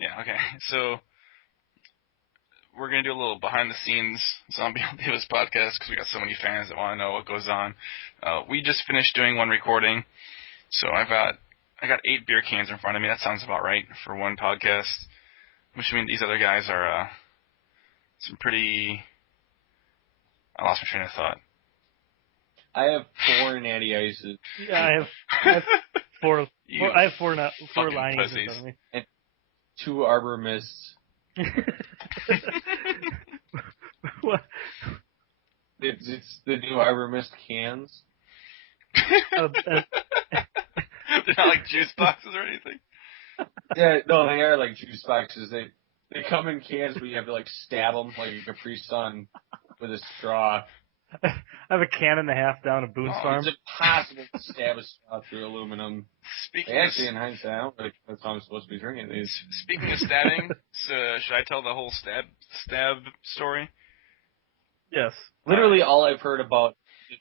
Yeah, okay. So we're going to do a little behind-the-scenes Zombie Davis podcast because we got so many fans that want to know what goes on. We just finished doing one recording, so I got 8 beer cans in front of me. That sounds about right for one podcast. Which means these other guys are some pretty... I lost my train of thought. I have 4 natty ices. Yeah, I have four linings pussies. in front of me. And 2 Arbor Mists. What? It's the new Arbor Mist cans. They're not like juice boxes or anything? Yeah, no, they are like juice boxes. They come in cans, but you have to like stab them like a Capri Sun with a straw. I have a can and a half down at Boone's Farm. It's impossible to stab a straw through aluminum. Actually, in hindsight, I don't think that's how I'm supposed to be drinking these. Speaking of stabbing, so should I tell the whole stab story? Yes. Literally, all I've heard about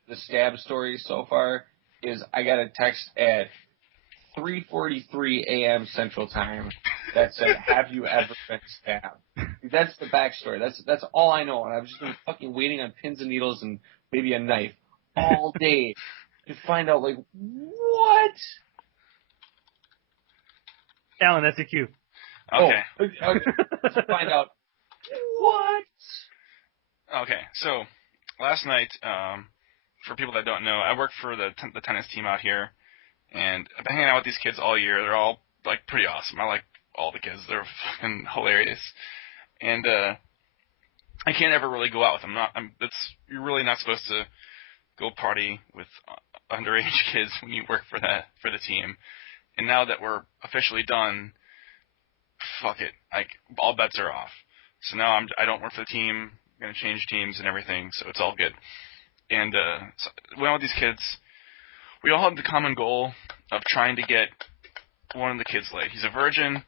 the stab story so far is I got a text at 3:43 a.m. Central Time that said, "Have you ever been stabbed?" That's the backstory. That's all I know, and I've just been fucking waiting on pins and needles and maybe a knife all day to find out, like, what? Allan, that's your cue. Okay. To find out what? Okay, so last night, for people that don't know, I work for the tennis team out here, and I've been hanging out with these kids all year. They're all like pretty awesome. I like all the kids. They're fucking hilarious, and I can't ever really go out with them. You're really not supposed to go party with underage kids when you work for the team. And now that we're officially done, fuck it. Like, all bets are off. So now I don't work for the team. I'm going to change teams and everything, so it's all good. And so we went with these kids. We all had the common goal of trying to get one of the kids laid. He's a virgin,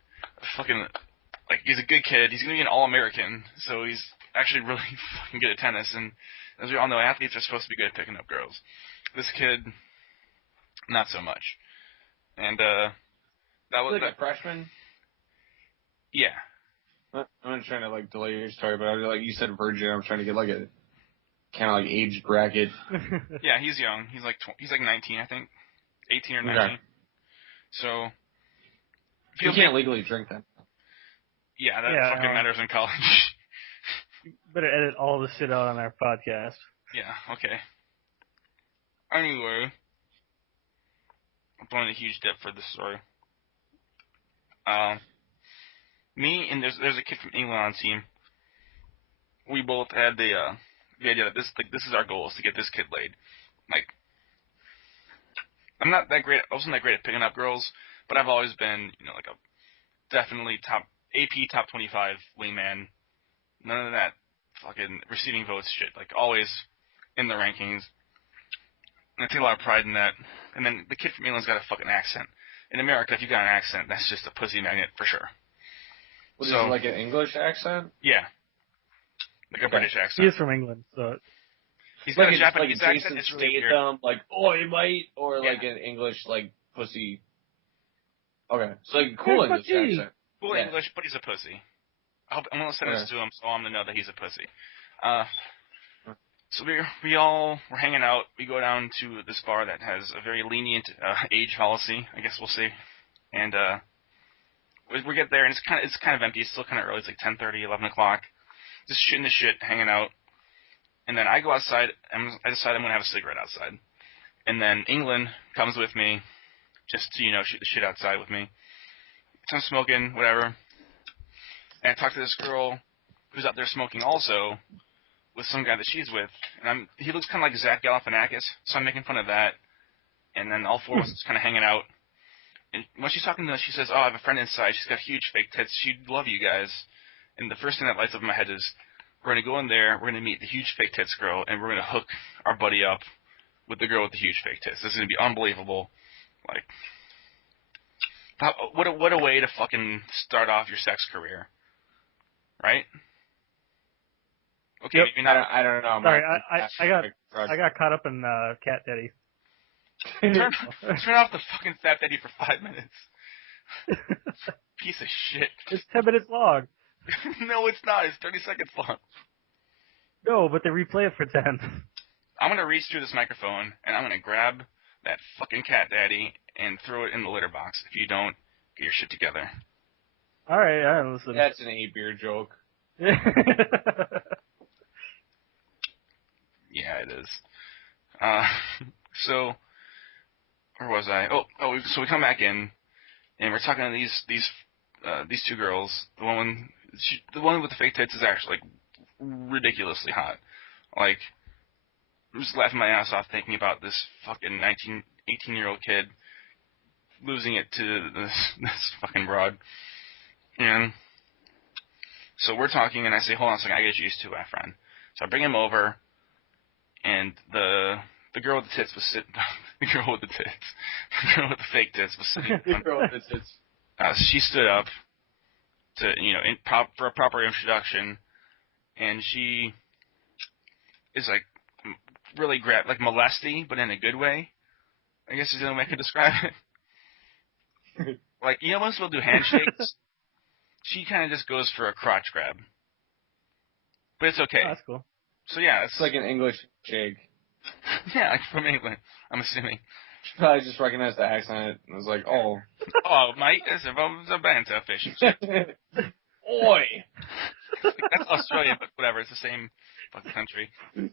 he's a good kid. He's going to be an All-American, so he's actually really fucking good at tennis. And as we all know, athletes are supposed to be good at picking up girls. This kid, not so much. And that was like a freshman? Yeah. I'm not trying to like delay your story, but like you said virgin, I'm trying to get like a kind of like age bracket. Yeah, he's young. He's like 19, I think, 18 or 19. Okay. So you can't legally drink then. Yeah, that fucking matters in college. You better edit all this shit out on our podcast. Yeah. Okay. Anyway, I'm throwing a huge dip for this story. Me and there's a kid from England on the team. We both had the idea that this is our goal, is to get this kid laid. Like, I wasn't that great at picking up girls, but I've always been, like a definitely top 25 wingman. None of that fucking receiving votes shit. Like, always in the rankings. And I take a lot of pride in that. And then the kid from England's got a fucking accent. In America, if you got an accent, that's just a pussy magnet for sure. What, is it like an English accent? Yeah. Like a British accent. He is from England, so... He's got a Japanese accent. It's really weird. Like, oi, mate, or like an English, like, pussy. Okay. So, like, cool English accent. Cool English, but he's a pussy. I'm going to send this to him so I'm going to know that he's a pussy. So we're hanging out. We go down to this bar that has a very lenient age policy, I guess we'll say. And we get there, and it's kind of empty. It's still kind of early. It's like 10:30, 11 o'clock. Just shooting the shit, hanging out. And then I go outside, and I decide I'm going to have a cigarette outside. And then England comes with me just to, shoot the shit outside with me. So I'm smoking, whatever. And I talk to this girl who's out there smoking also with some guy that she's with. And he looks kind of like Zach Galifianakis, so I'm making fun of that. And then all four of us just kind of hanging out. And when she's talking to us, she says, I have a friend inside. She's got huge fake tits. She'd love you guys. And the first thing that lights up in my head is, we're going to go in there, we're going to meet the huge fake tits girl, and we're going to hook our buddy up with the girl with the huge fake tits. This is going to be unbelievable. Like, what a way to fucking start off your sex career. Right? Okay, yep. maybe not. I don't know. Sorry, I got caught up in Cat Daddy. Turn off the fucking Fat Daddy for 5 minutes. Piece of shit. It's 10 minutes long. No, it's not. It's 30 seconds long. No, but they replay it for 10. I'm gonna reach through this microphone and I'm gonna grab that fucking cat daddy and throw it in the litter box if you don't get your shit together. All right, listen. That's an 8-beer joke. Yeah, it is. So where was I? So we come back in and we're talking to these two girls. The one with the fake tits is actually like ridiculously hot. Like, I'm just laughing my ass off thinking about this fucking 18-year-old kid losing it to this fucking broad. And so we're talking, and I say, hold on a second, I get used to it, my friend. So I bring him over, and the girl with the tits was sitting. The girl with the fake tits was sitting. She stood up to for a proper introduction, and she is like really like molesty, but in a good way. I guess is the only way I could describe it. Like, most people do handshakes. She kind of just goes for a crotch grab. But it's okay. Oh, that's cool. So yeah, it's like an English shake. Yeah, like from England, I'm assuming. She probably just recognized the accent and was like, oh. Oh, mate, it's a banter fish. Oi! That's Australia, but whatever, it's the same fucking country. No,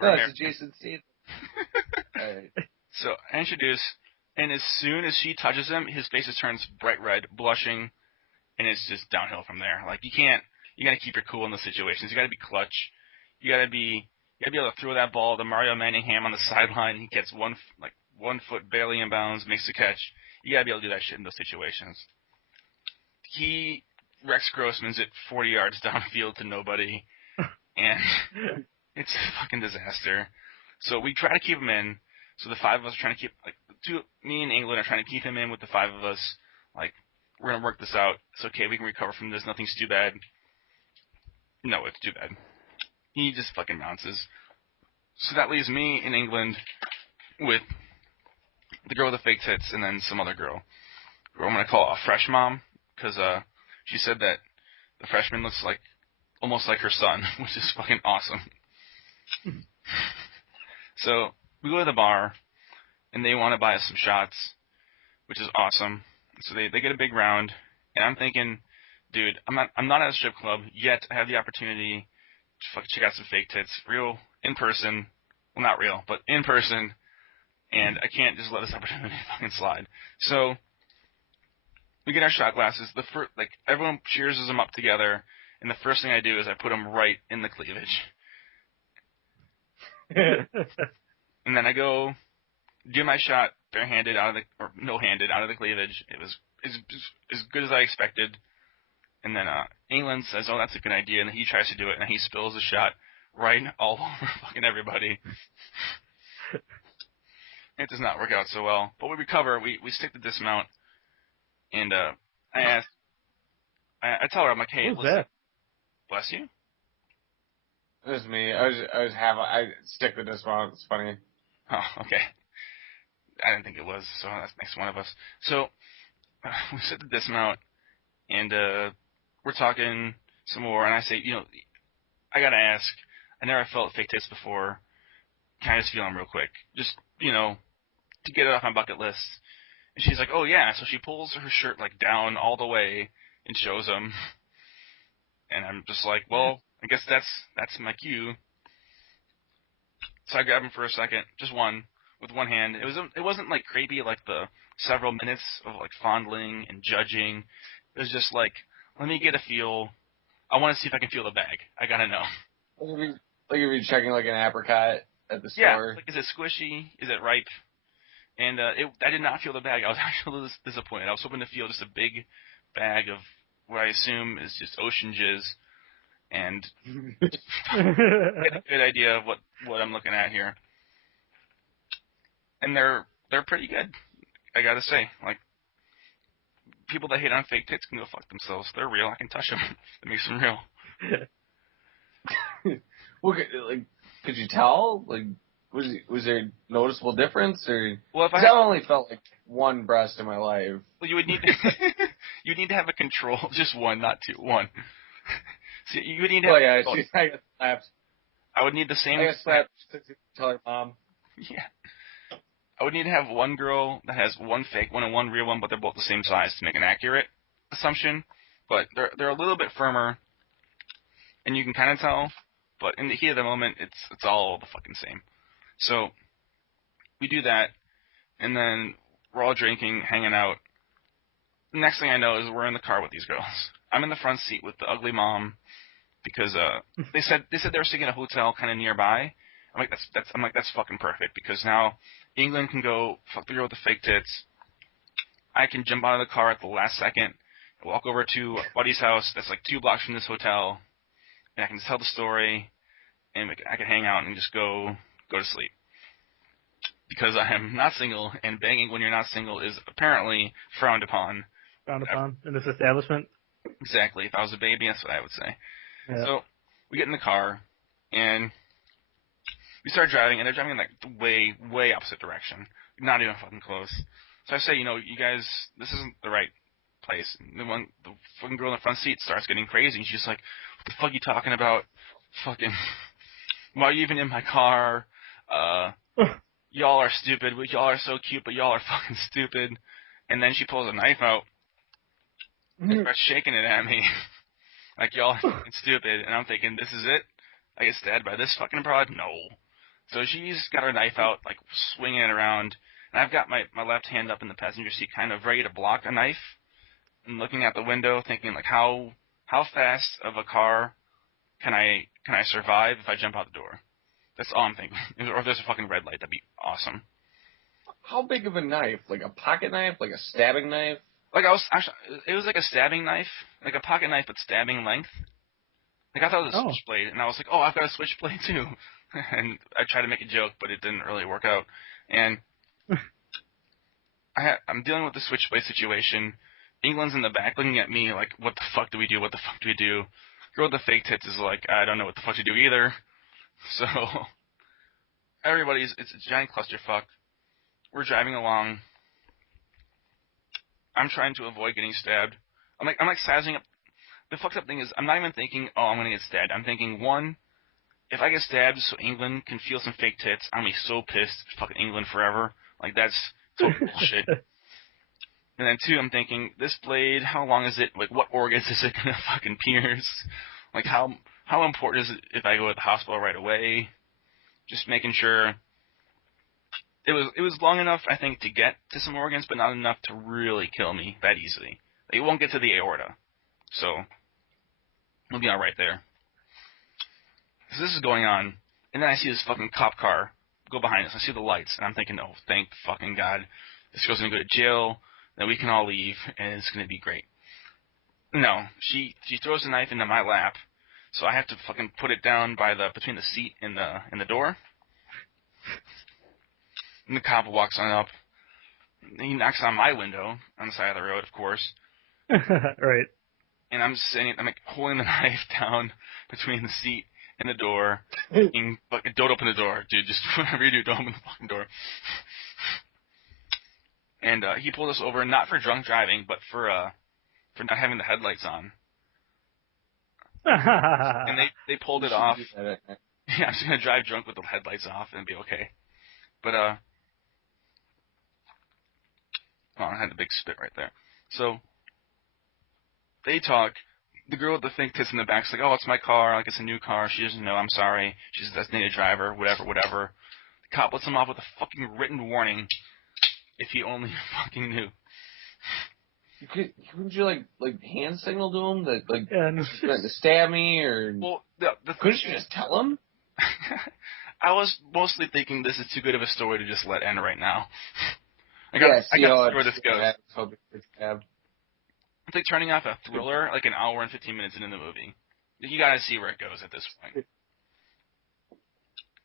it's adjacent seat. Alright. So, I introduce, and as soon as she touches him, his face turns bright red, blushing, and it's just downhill from there. Like, you gotta keep your cool in those situations. You gotta be clutch. You gotta be able to throw that ball to Mario Manningham on the sideline. He gets 1 foot barely in bounds, makes the catch. You gotta be able to do that shit in those situations. Rex Grossman's it 40 yards downfield to nobody, and it's a fucking disaster. So we try to keep him in. So the 5 of us are trying to keep, me and England are trying to keep him in with the 5 of us. Like, we're gonna work this out. It's okay. We can recover from this. Nothing's too bad. No, it's too bad. He just fucking bounces. So that leaves me in England with the girl with the fake tits and then some other girl. Who I'm gonna call a fresh mom, because she said that the freshman looks almost like her son, which is fucking awesome. So we go to the bar, and they want to buy us some shots, which is awesome. So they get a big round, and I'm thinking, dude, I'm not at a strip club yet. I have the opportunity to fucking check out some fake tits, real in person. Well, not real, but in person, and I can't just let this opportunity fucking slide. So we get our shot glasses. Everyone cheers them up together, and the first thing I do is I put them right in the cleavage. And then I go do my shot barehanded or no-handed out of the cleavage. It was as good as I expected. And then England says, "Oh, that's a good idea," and he tries to do it, and he spills the shot right all over fucking everybody. It does not work out so well, but we recover. We stick the dismount, and I tell her, I'm like, "Hey, Who's listen, that? bless you." It was me. I stick the dismount. It's funny. Oh, okay. I didn't think it was, so that's next one of us. So we sit the dismount, and we're talking some more, and I say, I gotta ask. I never felt fake tits before. Can I just feel them real quick? Just, to get it off my bucket list. And she's like, oh yeah. So she pulls her shirt down all the way and shows them. And I'm just like, well, I guess that's my cue. So I grab him for a second, just one, with one hand. It wasn't creepy like the several minutes of fondling and judging. It was just let me get a feel. I want to see if I can feel the bag. I gotta know. Like if you're checking an apricot at the store. Yeah, is it squishy? Is it ripe? And I did not feel the bag. I was actually disappointed. I was hoping to feel just a big bag of what I assume is just ocean jizz, and get a good idea of what I'm looking at here. And they're pretty good, I gotta say. People that hate on fake tits can go fuck themselves. They're real. I can touch them. That makes them real. Well, could you tell? Was there a noticeable difference, or Well, if I 'cause had, I only felt like one breast in my life. well, you would need to, you need to have a control, just one, not two, one. See, you would need to Oh have. yeah, Oh, I got slapped. I would need the I same. got slapped. Tell her mom. Yeah. I would need to have one girl that has one fake one and one real one, but they're both the same size to make an accurate assumption. But they're a little bit firmer, and you can kind of tell. But in the heat of the moment, it's all the fucking same. So we do that, and then we're all drinking, hanging out. The next thing I know is we're in the car with these girls. I'm in the front seat with the ugly mom because they said they were staying in a hotel kind of nearby. I'm like that's fucking perfect because now England can go fuck the girl with the fake tits. I can jump out of the car at the last second, walk over to a buddy's house that's like 2 blocks from this hotel, and I can tell the story, and I can hang out and just go to sleep. Because I am not single, and banging when you're not single is apparently frowned upon. Frowned upon in this establishment. Exactly. If I was a baby, that's what I would say. Yeah. So we get in the car, and we start driving, and they're driving in like the way opposite direction. Not even fucking close. So I say, you guys, this isn't the right place. And the fucking girl in the front seat starts getting crazy. And she's like, "What the fuck are you talking about? Fucking, why are you even in my car? Y'all are stupid. Y'all are so cute, but y'all are fucking stupid." And then she pulls a knife out and starts shaking it at me, like y'all are fucking stupid. And I'm thinking, this is it? I get stabbed by this fucking broad? No. So she's got her knife out, like swinging it around, and I've got my left hand up in the passenger seat, kind of ready to block a knife, and looking out the window, thinking like, how fast of a car can I survive if I jump out the door? That's all I'm thinking. Or if there's a fucking red light, that'd be awesome. How big of a knife? Like a pocket knife? Like a stabbing knife? Like I was actually, it was like a stabbing knife, like a pocket knife, but stabbing length. Like I thought it was a switchblade, and I was like, oh, I've got a switchblade too. And I tried to make a joke, but it didn't really work out. And I'm dealing with the switchblade situation. England's in the back looking at me like, what the fuck do we do? What the fuck do we do? Girl with the fake tits is like, I don't know what the fuck to do either. So it's a giant clusterfuck. We're driving along. I'm trying to avoid getting stabbed. I'm like sizing up. The fucked up thing is, I'm not even thinking, oh, I'm gonna get stabbed. I'm thinking, one, if I get stabbed so England can feel some fake tits, I'm gonna be so pissed. Fucking England forever. Like, that's total bullshit. And then two, I'm thinking, this blade, how long is it? Like, what organs is it gonna fucking pierce? Like, how important is it if I go to the hospital right away? Just making sure. It was long enough, I think, to get to some organs, but not enough to really kill me that easily. Like, it won't get to the aorta. So, we'll be alright there. So this is going on, and then I see this fucking cop car go behind us. I see the lights, and I'm thinking, oh, thank fucking God. This girl's gonna go to jail, then we can all leave, and it's gonna be great. No, she throws the knife into my lap, so I have to fucking put it down between the seat and the door. And the cop walks on up. He knocks on my window on the side of the road, of course. Right. And I'm like holding the knife down between the seat and the door. Fucking don't open the door, dude. Just whatever you do, don't open the fucking door. And he pulled us over, not for drunk driving, but for not having the headlights on. And they pulled it off. Yeah, I'm just gonna drive drunk with the headlights off and be okay. But oh, I had a big spit right there. So they talk. The girl with the fake tits in the back's like, oh, it's my car. Like, it's a new car. She doesn't know. I'm sorry. She's a designated driver. Whatever. The cop lets him off with a fucking written warning. If he only fucking knew. Couldn't you like hand signal to him that like and he's trying to stab me, or Well, couldn't you just tell him? I was mostly thinking this is too good of a story to just let end right now. I Yeah, got to see where this goes. It's It's like turning off a thriller like an hour and 15 minutes into the movie. You gotta see where it goes at this point.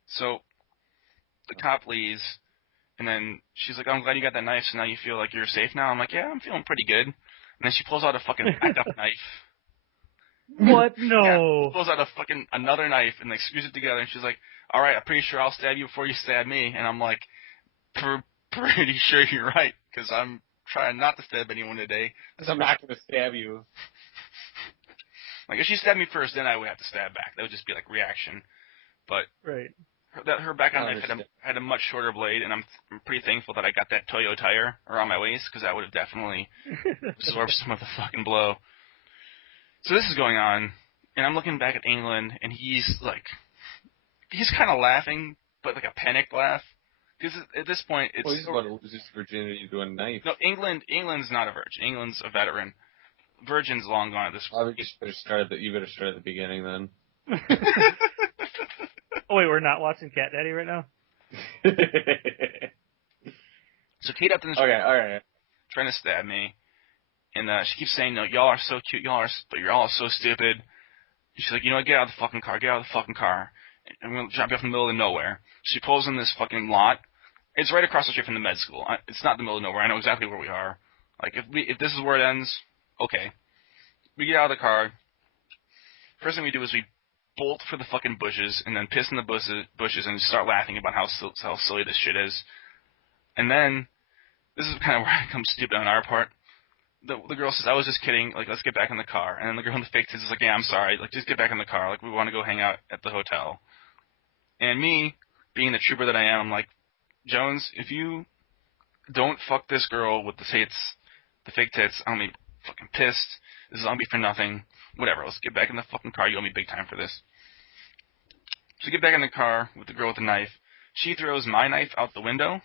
So the cop leaves, and then she's like, oh, I'm glad you got that knife, so now you feel like you're safe now? I'm like, yeah, I'm feeling pretty good. And then she pulls out a fucking backup knife. What? Yeah, No. pulls out another knife and screws it together, and she's like, "All right, I'm pretty sure I'll stab you before you stab me." And I'm like, "Pretty sure you're right, because I'm trying not to stab anyone today." Because I'm not going to stab you. Like if she stabbed me first, then I would have to stab back. That would just be like reaction. But Right. her backhand I knife understand. had a much shorter blade, and I'm pretty thankful that I got that Toyo tire around my waist, because that would have definitely absorbed some of the fucking blow. So this is going on, and I'm looking back at England, and he's kind of laughing, but like a panicked laugh. Because at this point, it's Well, he's about to lose his virginity to a knife. no England's not a virgin. England's a veteran. Virgin's long gone at this I point. would just you better start at the beginning then. Oh wait, we're not watching Cat Daddy right now. So Kate Upton's Okay, all right. trying to stab me, and she keeps saying, "No, y'all are so cute, but you're all so stupid." And she's like, "You know what? Get out of the fucking car. Get out of the fucking car. I'm gonna drop you off in the middle of nowhere." She pulls in this fucking lot. It's right across the street from the med school. It's not the middle of nowhere. I know exactly where we are. Like if this is where it ends, okay. We get out of the car. First thing we do is we bolt for the fucking bushes, and then piss in the bushes and start laughing about how silly this shit is. And then this is kind of where it becomes stupid on our part. The girl says, "I was just kidding. Like, let's get back in the car." And then the girl in the fake tits is like, "Yeah, I'm sorry. Like, just get back in the car. Like, we want to go hang out at the hotel." And me, being the trooper that I am, I'm like, "Jones, if you don't fuck this girl with the fake tits, I'll be fucking pissed. This is all be for nothing. Whatever. Let's get back in the fucking car. You owe me big time for this." So we get back in the car with the girl with the knife. She throws my knife out the window.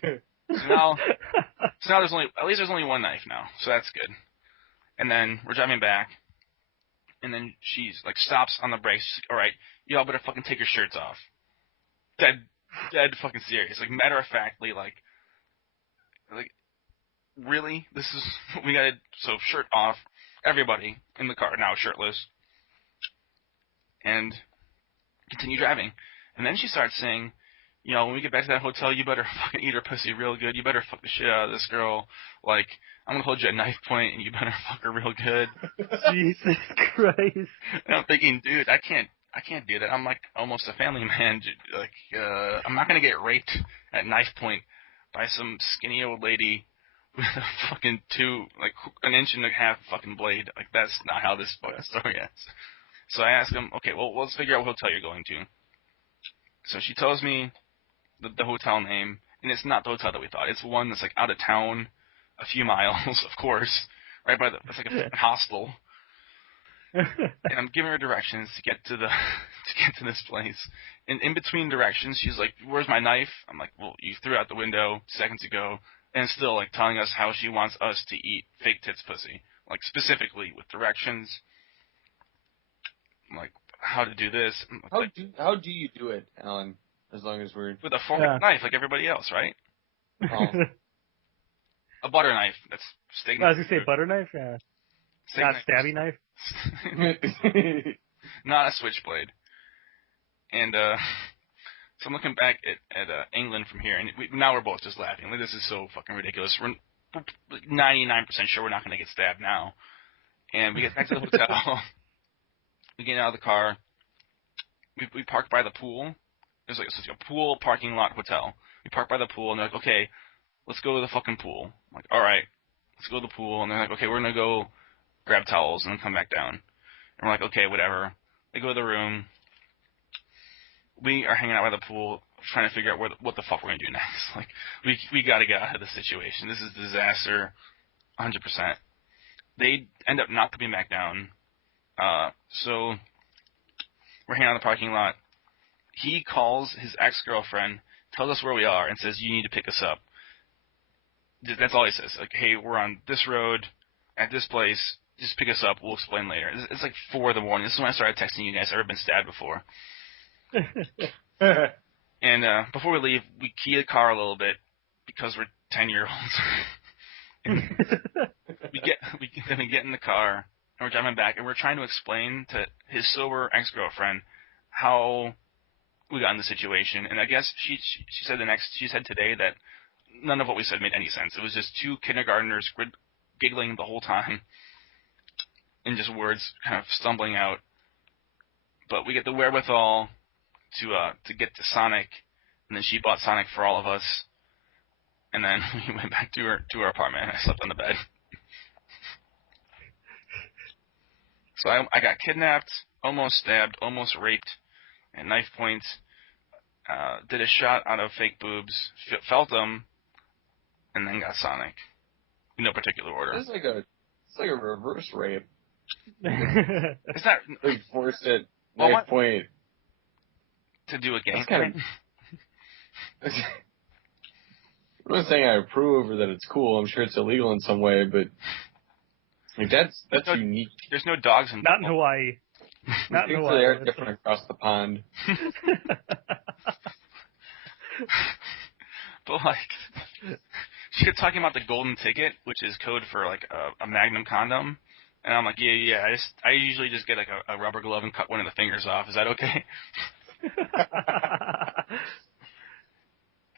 So now there's only one knife now, so that's good. And then we're driving back, and then she's like stops on the brakes. She's like, "All right, y'all better fucking take your shirts off." Dead fucking serious. Like matter of factly, like really, this is what we gotta. So shirt off, everybody in the car now shirtless, and continue driving. And then she starts saying, when we get back to that hotel, you better fucking eat her pussy real good. You better fuck the shit out of this girl. Like, I'm gonna hold you at knife point, and you better fuck her real good. Jesus Christ. And I'm thinking, dude, I can't do that. I'm like almost a family man. Like, I'm not gonna get raped at knife point by some skinny old lady with a fucking an inch and a half fucking blade. Like, that's not how this fucking story ends. So I ask him, okay, well, let's figure out what hotel you're going to. So she tells me the hotel name, and it's not the hotel that we thought. It's one that's like out of town, a few miles, of course, right by it's like a hostel. And I'm giving her directions to get to this place. And in between directions, she's like, "Where's my knife?" I'm like, "Well, you threw it out the window seconds ago." And still like telling us how she wants us to eat fake tits pussy, like specifically with directions, like how to do this. How do you do it, Alan? As long as we're with a fork knife, like everybody else, right? Oh. A butter knife. That's steak. I was gonna say butter knife, yeah. Not stabby knife. Not a switchblade. And so I'm looking back at England from here, and now we're both just laughing. Like, this is so fucking ridiculous. We're 99% sure we're not going to get stabbed now. And we get back to the hotel. We get out of the car. We park by the pool. There's like a pool parking lot hotel. We park by the pool, and they're like, "Okay, let's go to the fucking pool." I'm like, "All right, let's go to the pool." And they're like, "Okay, we're gonna go grab towels and then come back down." And we're like, "Okay, whatever." They go to the room. We are hanging out by the pool, trying to figure out what the fuck we're gonna do next. Like, we gotta get out of this situation. This is a disaster, 100%. They end up not coming back down. So we're hanging out in the parking lot. He calls his ex-girlfriend, tells us where we are, and says, "You need to pick us up." That's all he says. Like, "Hey, we're on this road, at this place. Just pick us up. We'll explain later." It's like 4 in the morning. This is when I started texting you guys. I've ever been stabbed before. And before we leave, we key the car a little bit because we're 10-year-olds. we get in the car and we're driving back, and we're trying to explain to his sober ex-girlfriend how we got in the situation. And I guess she said today that none of what we said made any sense. It was just 2 kindergartners giggling the whole time. and just words kind of stumbling out. But we get the wherewithal to get to Sonic, and then she bought Sonic for all of us, and then we went back to our apartment, and I slept on the bed. So I got kidnapped, almost stabbed, almost raped, at knife point. Did a shot out of fake boobs, felt them, and then got Sonic. In no particular order. It's like a reverse rape. It's not Like forced at knife point to do a gang. I'm not saying I approve or that it's cool. I'm sure it's illegal in some way, but like that's unique. There's no dogs in Not in Hawaii. Not in Hawaii. They are different across the pond. But like, she kept talking about the golden ticket, which is code for like a Magnum condom, and I'm like, yeah. I usually just get like a rubber glove and cut one of the fingers off. Is that okay?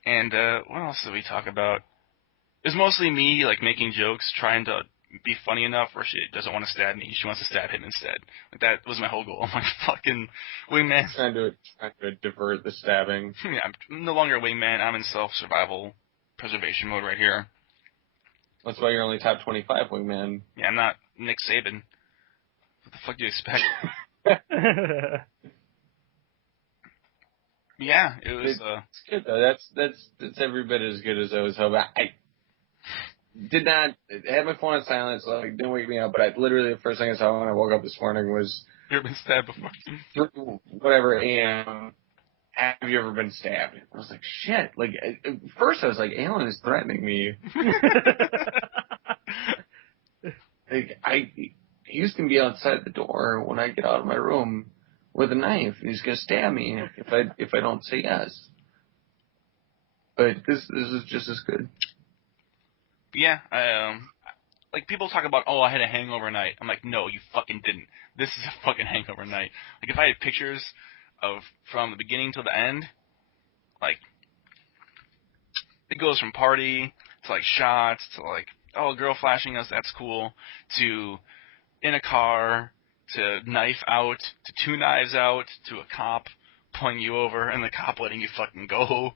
And what else did we talk about? It was mostly me like making jokes, trying to be funny enough where she doesn't want to stab me. She wants to stab him instead. Like that was my whole goal. I'm like, fucking wingman. Trying to divert the stabbing. Yeah, I'm no longer a wingman. I'm in self-survival preservation mode right here. That's why you're only top 25 wingman. Yeah, I'm not Nick Saban. What the fuck do you expect? Yeah, it was. It's good though. That's every bit as good as I was hoping. I did not had my phone on silent, so it didn't wake me up. But I literally the first thing I saw when I woke up this morning was You've been stabbed before. Whatever AM. Have you ever been stabbed? I was like, shit. Like at first I was like, Allan is threatening me. Like he's gonna be outside the door when I get out of my room with a knife. He's gonna stab me if I don't say yes. But this is just as good. Yeah, like people talk about, I had a hangover night. I'm like, no, you fucking didn't. This is a fucking hangover night. Like if I had pictures of from the beginning till the end, like it goes from party to like shots to like, a girl flashing us, that's cool, to in a car, to knife out, to two knives out, to a cop pulling you over and the cop letting you fucking go.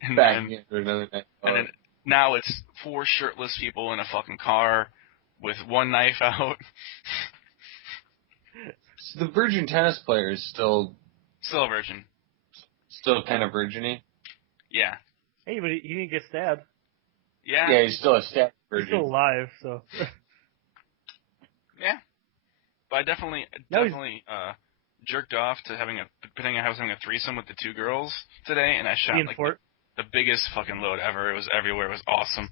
And then now it's 4 shirtless people in a fucking car with one knife out. So the virgin tennis player is still a virgin. Still kind of virgin-y? Yeah. Hey, but he didn't get stabbed. Yeah. Yeah, he's still a stabbed virgin. He's still alive, so. Yeah. But I definitely jerked off to pretending I was having a threesome with the 2 girls today, and I shot like the biggest fucking load ever. It was everywhere. It was awesome.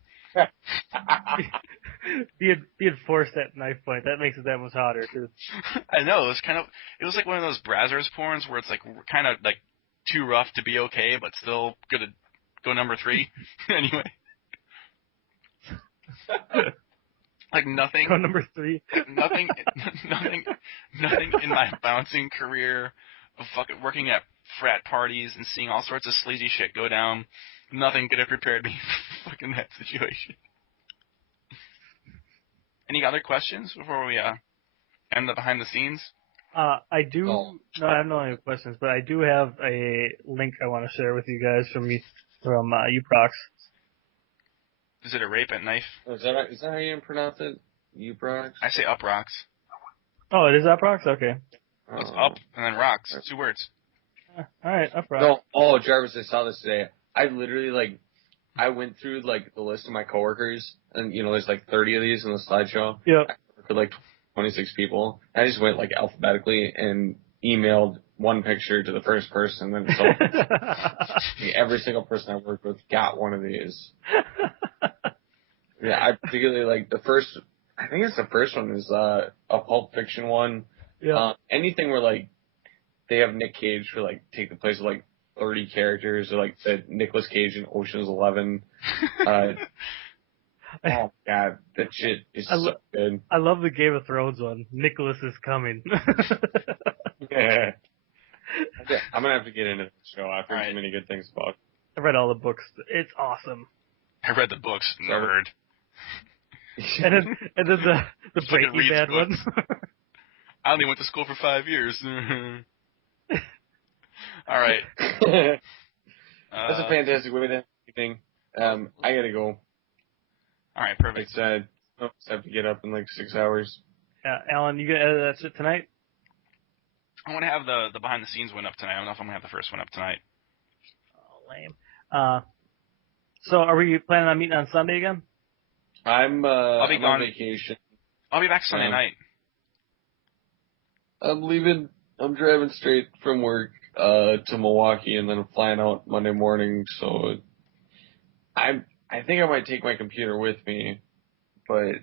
Being forced at knife point, that makes it that much hotter, too. I know, it was like one of those Brazzers porns where it's like kind of like too rough to be okay, but still gonna go number 3. Anyway. Like nothing. Go number 3. nothing in my bouncing career of fucking working at frat parties and seeing all sorts of sleazy shit go down. Nothing could have prepared me for fucking that situation. Any other questions before we end the behind the scenes? I do. No, I have no other questions, but I do have a link I want to share with you guys from Uprox. Is it a rape at knife? Is that how you pronounce it? Uprox? I say Uprox. Oh, it is Uprox? Okay. It's up and then rocks. 2 words. Alright, Uprox. No, Jarvis, I saw this today. I literally, I went through, the list of my coworkers, and, there's, 30 of these in the slideshow. Yeah. I worked with, 26 people. I just went, alphabetically and emailed one picture to the first person, and so every single person I worked with got one of these. Yeah, I particularly like the first. I think it's the first one is a Pulp Fiction one. Yeah. Anything where they have Nick Cage for take the place of 30 characters, or the Nicolas Cage in Ocean's 11. Oh god, that shit is so good. I love the Game of Thrones one. Nicholas is coming. Yeah. I'm gonna have to get into the show. I've heard so Right. many good things about it. I read all the books. It's awesome. I read the books, nerd. and then the Fucking Breaking reads Bad one. books. I only went to school for 5 years. All right. That's a fantastic way to end the evening. I gotta go. All right, perfect. It's I have to get up in like 6 hours. Yeah, Alan, you gonna edit that shit tonight? I want to have the behind the scenes one up tonight. I don't know if I'm gonna have the first one up tonight. Oh, lame. So are we planning on meeting on Sunday again? I'm be I'm gone. on vacation. I'll be back Sunday night. I'm leaving. I'm driving straight from work to Milwaukee, and then I'm flying out Monday morning. So I think I might take my computer with me, but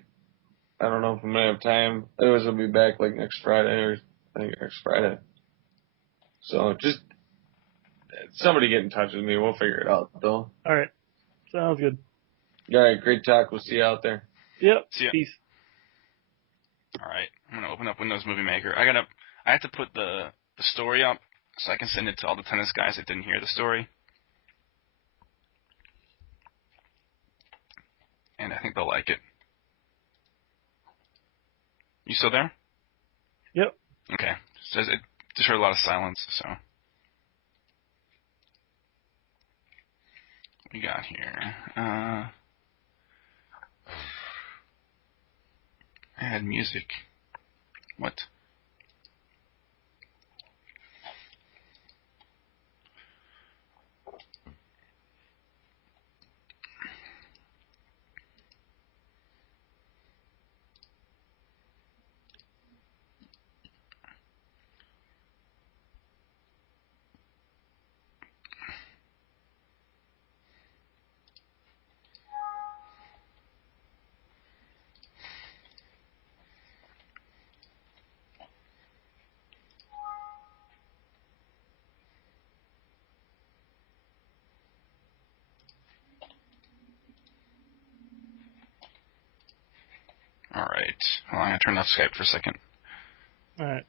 I don't know if I'm gonna have time. Otherwise, I'll be back like next Friday, or I think next Friday. So just somebody get in touch with me. We'll figure it out, though. All right, sounds good. All right, great talk. We'll see you out there. Yep. See ya. Peace. All right, I'm gonna open up Windows Movie Maker. I have to put the story up so I can send it to all the tennis guys that didn't hear the story, and I think they'll like it. You still there? Yep. Okay. Says it just heard a lot of silence, so what we got here? Add music. What? All right. Well, I'm gonna turn off Skype for a second. All right.